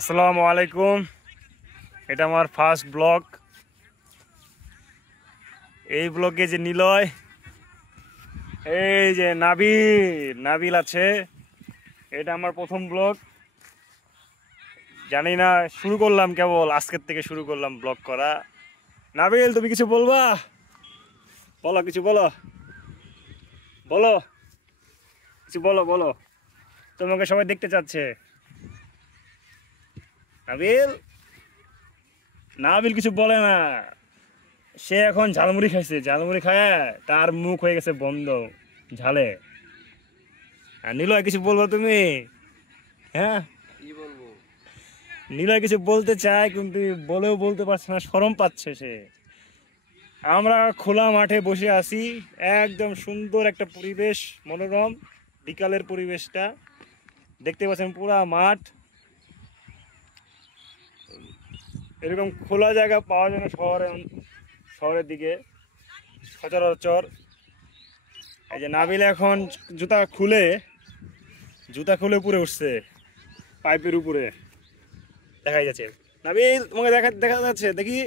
আসসালামু আলাইকুম। এটা আমার ফার্স্ট ব্লগ। এই ব্লগে যে নিলয়, এই যে নাবিল আছে, এটা আমার প্রথম ব্লগ। জানি না, শুরু করলাম, কেবল আজকের থেকে শুরু করলাম ব্লগ করা। নাবিল, তুমি কিছু বলবা? বলো, কিছু বলো, বলো, কিছু বলো, বলো। তোমাকে সবাই দেখতে চাচ্ছে। নাবিল, নাবিল কিছু বলে না। সে এখন ঝালমুড়ি খাইছে, ঝালমুড়ি খায় তার মুখ হয়ে গেছে বন্ধ ঝালে। আর নিলয়, কিছু বলবো তুমি? হ্যাঁ, কি বলবো? নিলয় কিছু বলতে চায় কিন্তু বলেও বলতে পারছে না, শরম পাচ্ছে সে। আমরা খোলা মাঠে বসে আছি, একদম সুন্দর একটা পরিবেশ, মনোরম বিকালের পরিবেশটা দেখতে পাচ্ছেন। পুরা মাঠ, এরকম খোলা জায়গা পাওয়া যায় না শহরের দিকে সচরাচর। এই যে নাবিল এখন জুতা খুলে উপরে উঠছে, পাইপের উপরে দেখা যাচ্ছে। নাবিল, তোমাকে দেখা দেখা যাচ্ছে? দেখি,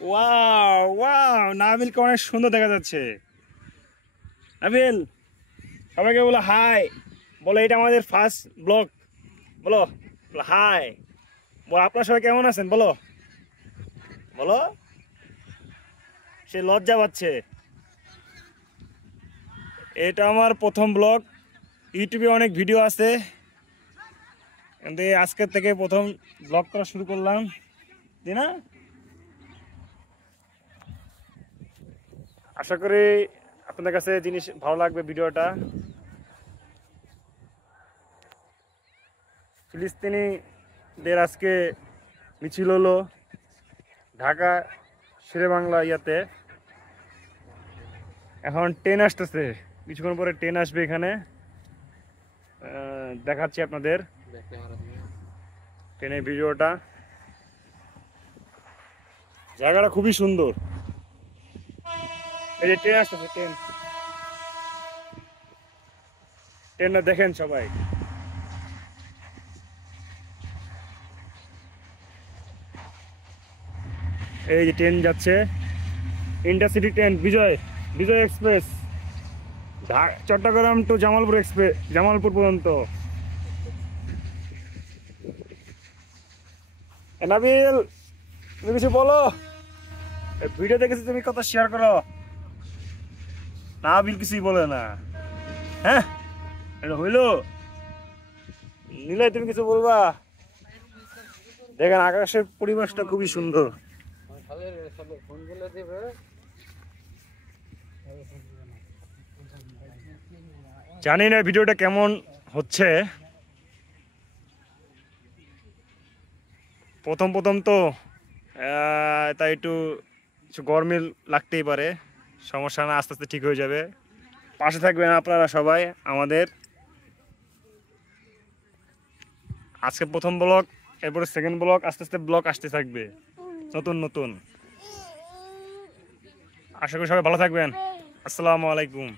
ওয়াও ওয়াও, নাবিলকে অনেক সুন্দর দেখা যাচ্ছে। নাবিল, সবাইকে বলো হাই, বলো এটা আমাদের ফার্স্ট ব্লগ। বলো, হাই, বলো আপনারা সবাই কেমন আছেন, বলো, বলো। সে লজ্জা পাচ্ছে। এটা আমার প্রথম ব্লগ। ইউটিউবে অনেক ভিডিও আছে, কিন্তু আজকের থেকে প্রথম ব্লগ করা শুরু করলাম, তাই না? আশা করি আপনাদের কাছে জিনিস ভালো লাগবে ভিডিওটা। ফিলিস্তিনিদের আজকে মিছিল হলো ঢাকা শেরেবাংলা ইয়াতে। এখন ট্রেন আসতেছে, কিছুক্ষণ পরে ট্রেন আসবে এখানে। দেখাচ্ছি আপনাদের ট্রেনের ভিডিওটা। জায়গাটা খুবই সুন্দর। এই যে ট্রেন আসতেছে, ট্রেনটা দেখেন সবাই। এই যে ট্রেন যাচ্ছে, intercity train, Bijoy express, Chattogram to Jamalpur express, Jamalpur পর্যন্ত। নাবিল, তুমি কিছু বলো? ভিডিও দেখেছি, তুমি কথা শেয়ার করো। নাবিল কিছুই বলে না। হ্যাঁ, এটা হইলো। নিলয়, তুমি কিছু বলবা? দেখেন আকাশের পরিবেশটা খুবই সুন্দর। জানি না ভিডিওটা কেমন হচ্ছে, প্রথম প্রথম তো, তাই একটু কিছু গরমিল লাগতেই পারে। সমস্যা না, আস্তে আস্তে ঠিক হয়ে যাবে। পাশে থাকবেন আপনারা সবাই আমাদের। আজকে প্রথম ব্লগ, এরপরে সেকেন্ড ব্লগ, আস্তে আস্তে ব্লগ আসতে থাকবে নতুন নতুন। আশা করি সবাই ভালো থাকবেন। আসসালামু আলাইকুম।